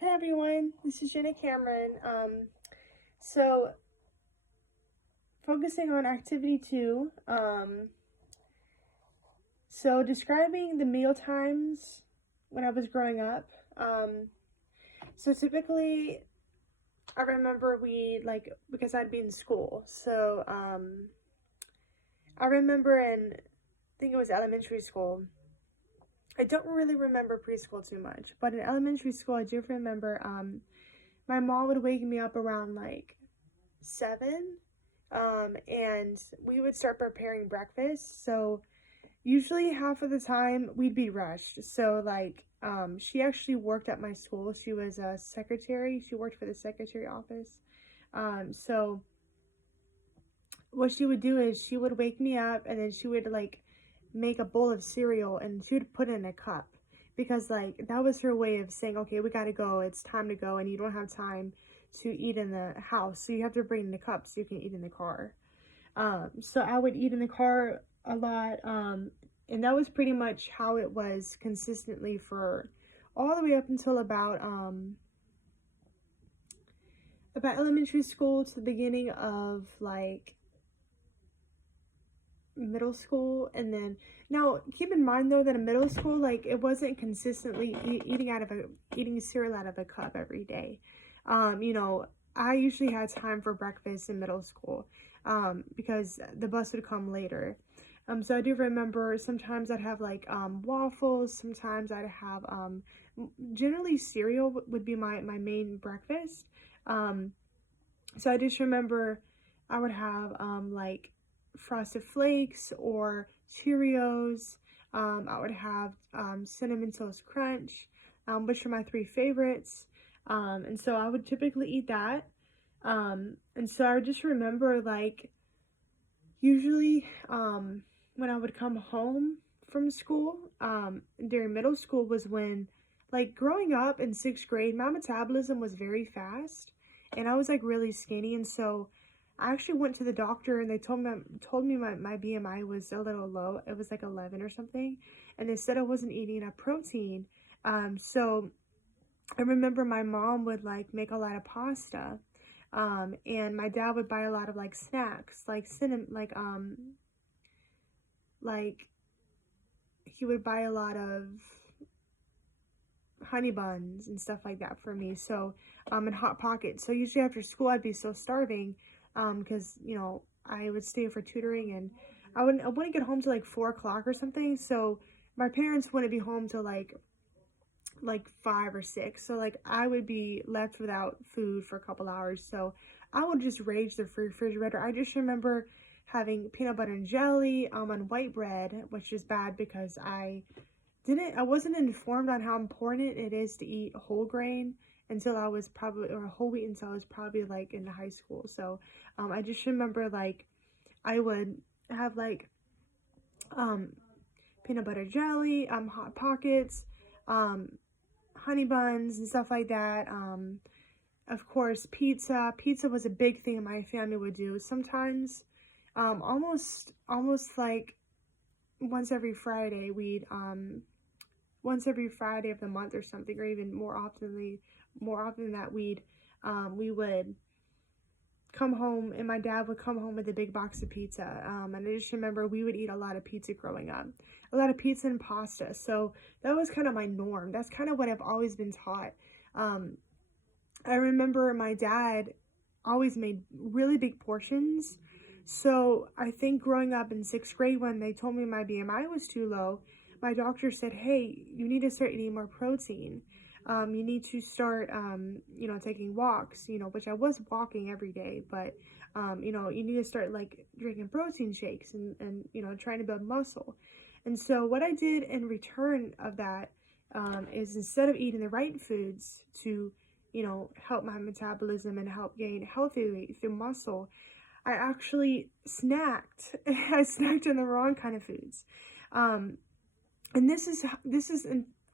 Hey everyone, this is Jenna Cameron. So focusing on activity two. So describing the meal times when I was growing up. So typically, I remember because I'd be in school. So I remember I think it was elementary school. I don't really remember preschool too much, but in elementary school, I do remember. My mom would wake me up around like 7, and we would start preparing breakfast. So usually half of the time we'd be rushed. So she actually worked at my school. She was a secretary. She worked for the secretary office. So what she would do is she would wake me up, and then she would like make a bowl of cereal and she would put it in a cup, because like that was her way of saying, okay, we gotta go, it's time to go, and you don't have time to eat in the house, so you have to bring the cup so you can eat in the car. So I would eat in the car a lot, and that was pretty much how it was consistently for all the way up until about elementary school to the beginning of like middle school. And then now keep in mind though that in middle school, like, it wasn't consistently eating cereal out of a cup every day. You know, I usually had time for breakfast in middle school, because the bus would come later. So I do remember sometimes I'd have like waffles, sometimes I'd have generally cereal would be my main breakfast. um so I just remember I would have like Frosted Flakes or Cheerios. I would have Cinnamon Toast Crunch, which are my three favorites. And so I would typically eat that. And so I just remember like usually when I would come home from school during middle school was when, like, growing up in sixth grade, my metabolism was very fast and I was like really skinny. And so I actually went to the doctor and they told me my BMI was a little low. It was like 11 or something. And they said I wasn't eating enough protein. So I remember my mom would like make a lot of pasta. And my dad would buy a lot of like snacks, like like he would buy a lot of honey buns and stuff like that for me. So, and Hot Pockets. So usually after school, I'd be so starving, because I would stay for tutoring, and I wouldn't get home till like 4 o'clock or something. So my parents wouldn't be home till like 5 or 6. So like I would be left without food for a couple hours. So I would just rage the refrigerator. I just remember having peanut butter and jelly on white bread, which is bad because I wasn't informed on how important it is to eat whole grain until I was probably, or whole wheat, until I was probably like in high school. So I just remember like I would have like um peanut butter jelly, Hot Pockets, um honey buns and stuff like that. Of course, pizza. Pizza was a big thing my family would do. Sometimes, almost like once every Friday, once every Friday of the month or something, or even more often than that, we would come home, and my dad would come home with a big box of pizza. And I just remember we would eat a lot of pizza growing up, a lot of pizza and pasta. So that was kind of my norm. That's kind of what I've always been taught. Um, I remember my dad always made really big portions. So I think growing up in sixth grade, when they told me my BMI was too low, my doctor said, "Hey, you need to start eating more protein. You need to start, taking walks. Which I was walking every day, but you need to start like drinking protein shakes and trying to build muscle." And so what I did in return of that, is instead of eating the right foods to help my metabolism and help gain healthy weight through muscle, I actually snacked. I snacked on the wrong kind of foods. Um, and this is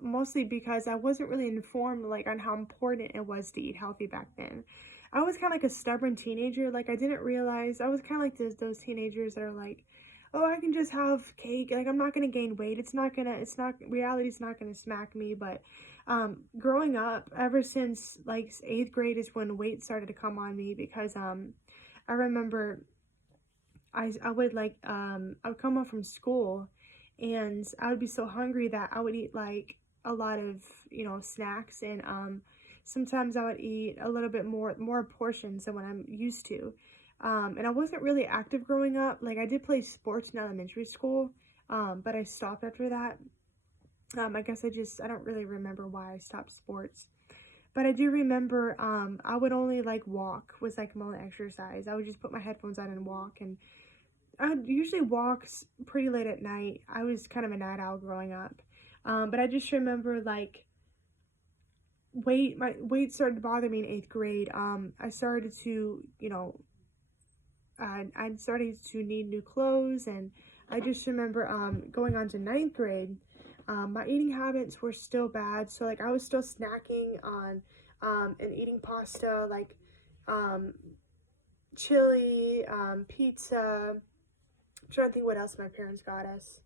mostly because I wasn't really informed like on how important it was to eat healthy back then. I was kind of like a stubborn teenager. Like, I didn't realize I was kind of like those teenagers that are like, oh, I can just have cake. Like, I'm not gonna gain weight. It's not reality's not gonna smack me. But Growing up, ever since like 8th grade is when weight started to come on me because I remember I would like I would come home from school and I would be so hungry that I would eat like a lot of, snacks, and sometimes I would eat a little bit more portions than what I'm used to. And I wasn't really active growing up. Like I did play sports in elementary school, but I stopped after that. I guess I don't really remember why I stopped sports. But I do remember I would only like walk was like my only exercise. I would just put my headphones on and walk, and I usually walk pretty late at night. I was kind of a night owl growing up. But I just remember like my weight started to bother me in 8th grade. I started to, I started to need new clothes, and I just remember going on to 9th grade. My eating habits were still bad, so like I was still snacking on and eating pasta, like um, chili, pizza. I'm trying to think what else my parents got us.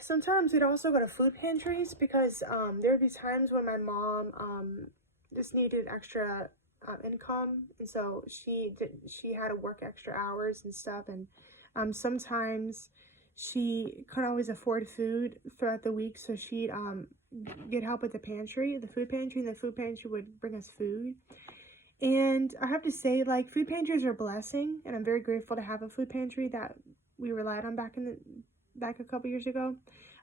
Sometimes we'd also go to food pantries because there would be times when my mom just needed extra income, and so she had to work extra hours and stuff, and sometimes she couldn't always afford food throughout the week, so she'd get help with the food pantry, and the food pantry would bring us food. And I have to say, like, food pantries are a blessing, and I'm very grateful to have a food pantry that we relied on back a couple years ago.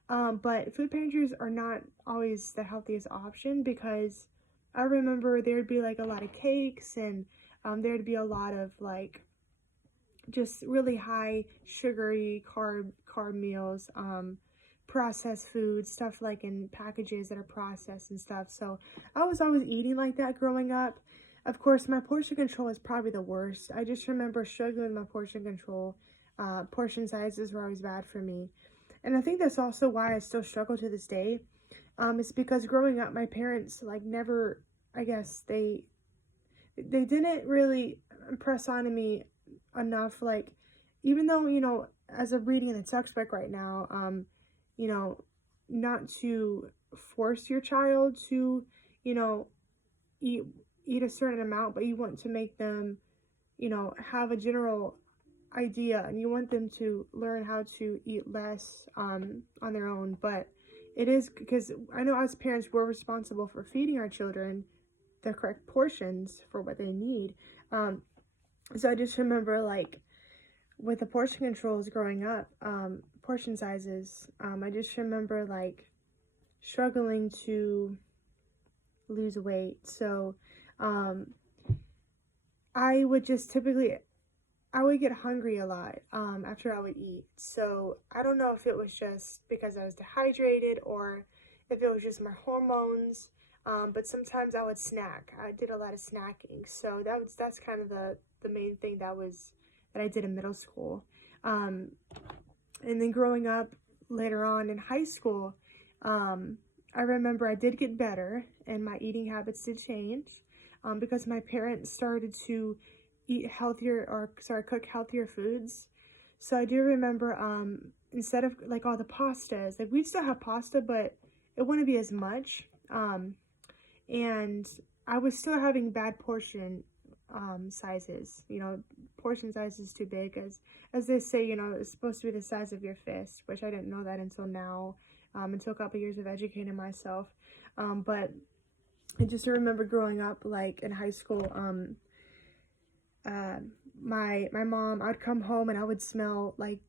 But food pantries are not always the healthiest option because I remember there'd be like a lot of cakes, and there'd be a lot of like just really high sugary carb meals, processed food, stuff like in packages that are processed and stuff. So I was always eating like that growing up. Of course, my portion control is probably the worst. I just remember struggling with my portion control. Portion sizes were always bad for me. And I think that's also why I still struggle to this day. It's because growing up, my parents, like, never, I guess, they didn't really impress on me enough, like, even though, as of reading in the textbook right now, you know, not to force your child to, you know, eat eat a certain amount, but you want to make them, have a general idea, and you want them to learn how to eat less on their own. But it is because I know as parents we're responsible for feeding our children the correct portions for what they need. So I just remember, like, with the portion controls growing up, portion sizes, I just remember like struggling to lose weight. So I would just typically I would get hungry a lot after I would eat. So I don't know if it was just because I was dehydrated or if it was just my hormones. But sometimes I would snack. I did a lot of snacking. So that's kind of the main thing that I did in middle school. Um, and then growing up later on in high school, I remember I did get better and my eating habits did change because my parents started to cook healthier foods. So I do remember instead of like all the pastas, like we'd still have pasta, but it wouldn't be as much. And I was still having bad portion sizes. Portion size is too big, as they say. It's supposed to be the size of your fist, which I didn't know that until now, until a couple years of educating myself. But I just remember growing up, like in high school, my mom, I'd come home and I would smell like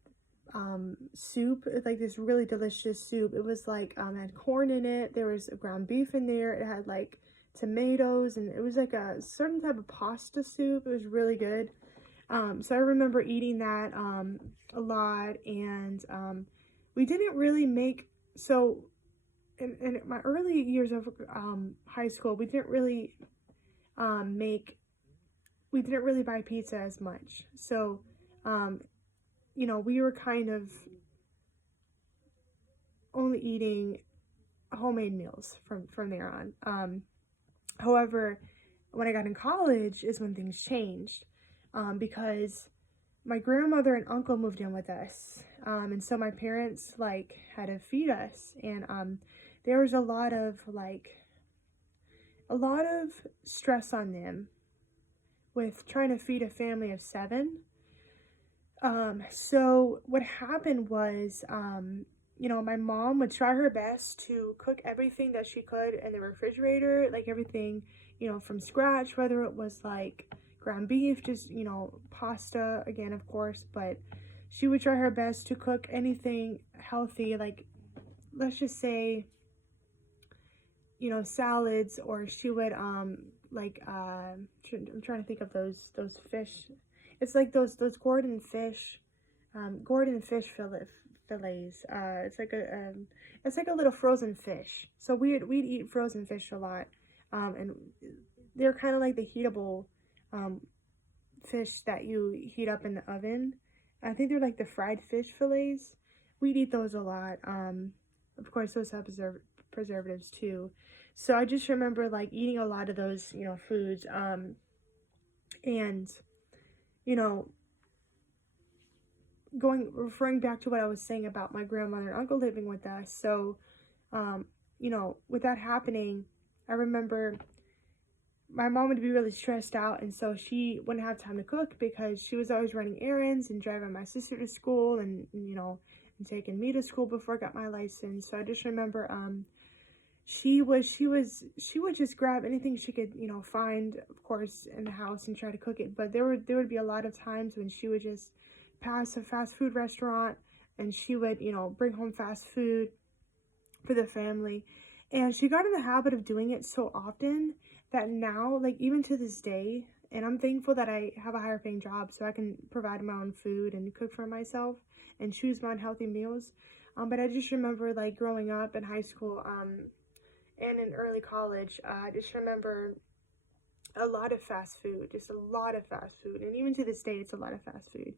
soup, like this really delicious soup. It was like had corn in it, there was ground beef in there, it had like tomatoes, and it was like a certain type of pasta soup. It was really good. So I remember eating that a lot, and we didn't really make so in my early years of high school, we didn't really buy pizza as much. So we were kind of only eating homemade meals from there on. However, when I got in college is when things changed, because my grandmother and uncle moved in with us, and so my parents like had to feed us, and there was a lot of stress on them with trying to feed a family of 7. So what happened was, my mom would try her best to cook everything that she could in the refrigerator, like everything, from scratch, whether it was like ground beef, just, pasta again, of course, but she would try her best to cook anything healthy, like, let's just say, salads, or she would, I'm trying to think of those fish. It's like those Gordon fish fillets. It's like a little frozen fish. So we'd eat frozen fish a lot, and they're kind of like the heatable, fish that you heat up in the oven. I think they're like the fried fish fillets. We'd eat those a lot. Of course, those have preservatives too. So I just remember like eating a lot of those, foods. And you know, referring back to what I was saying about my grandmother and uncle living with us. So, with that happening, I remember my mom would be really stressed out, and so she wouldn't have time to cook because she was always running errands and driving my sister to school, and and taking me to school before I got my license. So I just remember she would just grab anything she could, find, of course, in the house and try to cook it. But there would be a lot of times when she would just pass a fast food restaurant, and she would, bring home fast food for the family. And she got in the habit of doing it so often that now, like, even to this day, and I'm thankful that I have a higher paying job so I can provide my own food and cook for myself and choose my own healthy meals. But I just remember, like, growing up in high school, and in early college, I just remember a lot of fast food, just a lot of fast food. And even to this day, it's a lot of fast food.